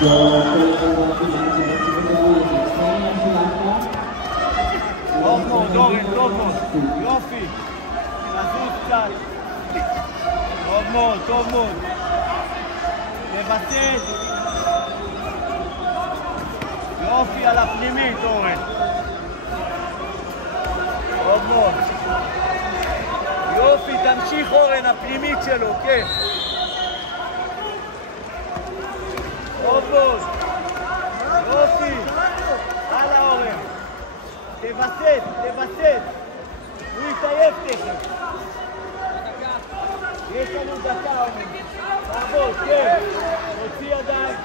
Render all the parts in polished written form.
טוב מאוד, אורן, טוב מאוד. יופי. תזוז קצת. טוב מאוד, טוב מאוד. תבסס. יופי על הפנימית, אורן. טוב מאוד. יופי, תמשיך אורן, הפנימית שלו, כן. טוב מאוד. יופי. הלאה אורן. תבסס, תבסס. הוא יתעייף תכף. יש לנו דקה אורן. תעבוד, כן. תוציא ידיים.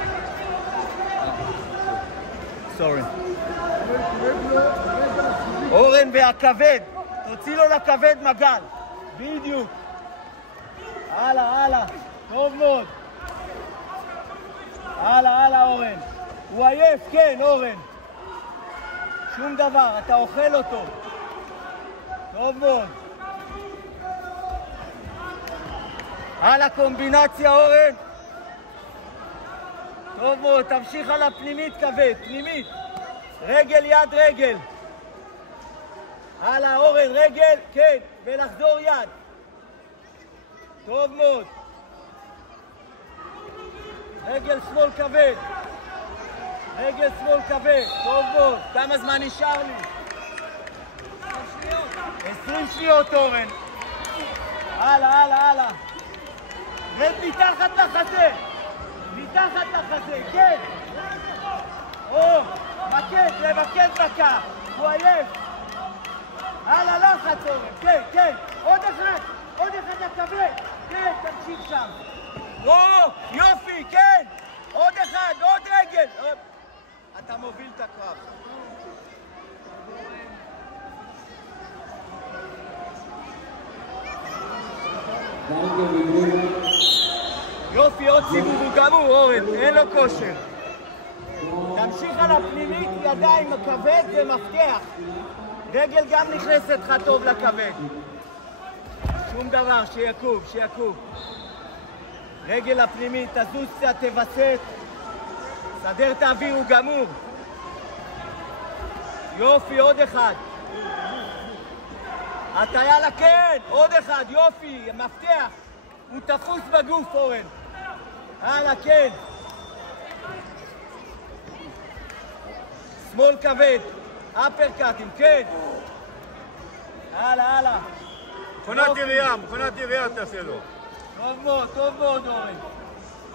סורי. אורן והכבד. תוציא לו לכבד מגל. בדיוק. הלאה, הלאה. טוב מאוד. הלאה, הלאה אורן. הוא עייף, כן אורן. שום דבר, אתה אוכל אותו. טוב מאוד. הלאה קומבינציה אורן. טוב מאוד, תמשיך על הפנימית כבד, פנימית. רגל יד רגל. הלאה אורן, רגל, כן, ולחזור יד. טוב מאוד. רגל שמאל כבד. רגל שמאל כבד. טוב מאוד. כמה זמן נשאר לי? 20 שניות אורן. הלאה, הלאה, הלאה. רד מתחת לחזה. מתחת לחזה, כן. או, מקד, למקד בקר. הוא עייף. הלאה, לחץ אורן. כן, כן. עוד אחד. עוד אחד לכבד. כן, תמשיך שם. או, יופי, כן. עוד אחד, עוד רגל. אתה מוביל את הקרב. יופי, עוד סיבוב, הוא גמור, אורן, אין לו כושר. תמשיך על הפנימית, ידיים, הכבד זה מפתח. רגל גם נכנסת לך טוב לכבד. שום דבר, שיקוב, שיקוב. רגל הפנימית, תזוז קצת, תבסס. סדר את האוויר, הוא גמור. יופי, עוד אחד. הטיה לכן, עוד אחד, יופי, מפתח. הוא תפוס בגוף, אורן. הלאה, כן. שמאל כבד, אפרקטים, כן. הלאה, הלאה. מכונת ירייה, מכונת ירייה תעשה לו. טוב מאוד, אורן.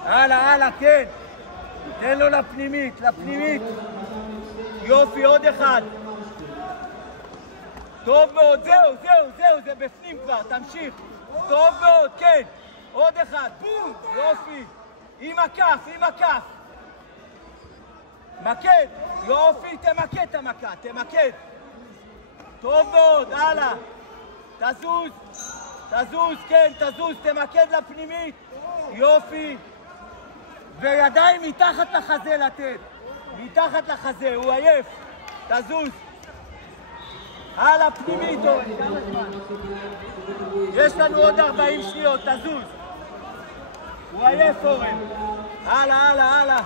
הלאה, הלאה, כן. תן לו לפנימית, לפנימית. יופי, עוד אחד. טוב מאוד, זהו, זה בפנים כבר, תמשיך. טוב מאוד, כן. עוד אחד, בום, יופי. עם הכף, עם הכף. מקד, יופי, תמקד את המכה, תמקד. טוב מאוד, הלאה. תזוז, תזוז, כן, תזוז, תמקד לפנימית. יופי. וידיים מתחת לחזה לתת. מתחת לחזה, הוא עייף. תזוז. הלאה, פנימית, אורן, כמה זמן? יש לנו עוד 40 שניות, תזוז. הוא עייף, אורן. הלאה, הלאה, הלאה.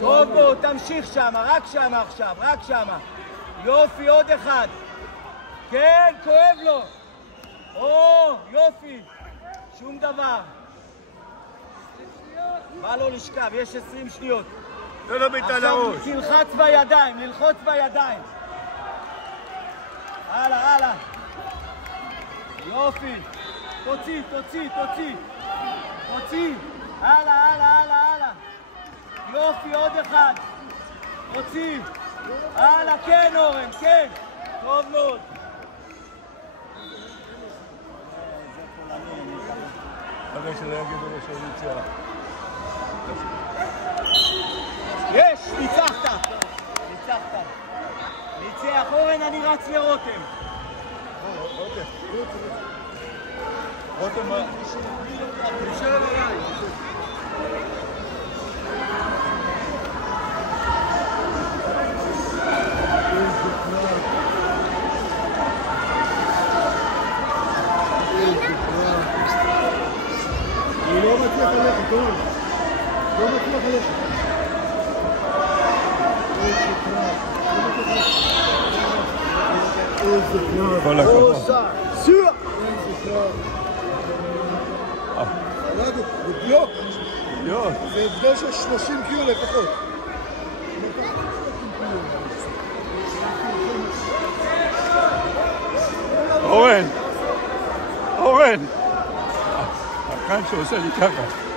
טוב בוא, תמשיך שם, רק שם עכשיו, רק שם. יופי, עוד אחד. כן, כואב לו. או, יופי. שום דבר. מה לא לשכב, יש 20 שניות. לא ביטל הראש. עכשיו תלחץ בידיים, ללחוץ בידיים. הלאה, הלאה. יופי. תוציא, תוציא, תוציא. תוציא. הלאה, הלאה, הלאה, הלאה. יופי, עוד אחד. תוציא. הלאה, כן אורן, כן. טוב מאוד. חבר שלא יגידו לו שהוא ניצח. יש, ניצחת. ניצחת. ניצח, אורן, אני רץ לרותם. רותם מה? נשאר עליי. הוא לא מצליח ללכת, כל הכבוד. סיוע! בדיוק. זה הבדל של 30 קילו לפחות. אורן! אורן! הכאן שעושה לי ככה.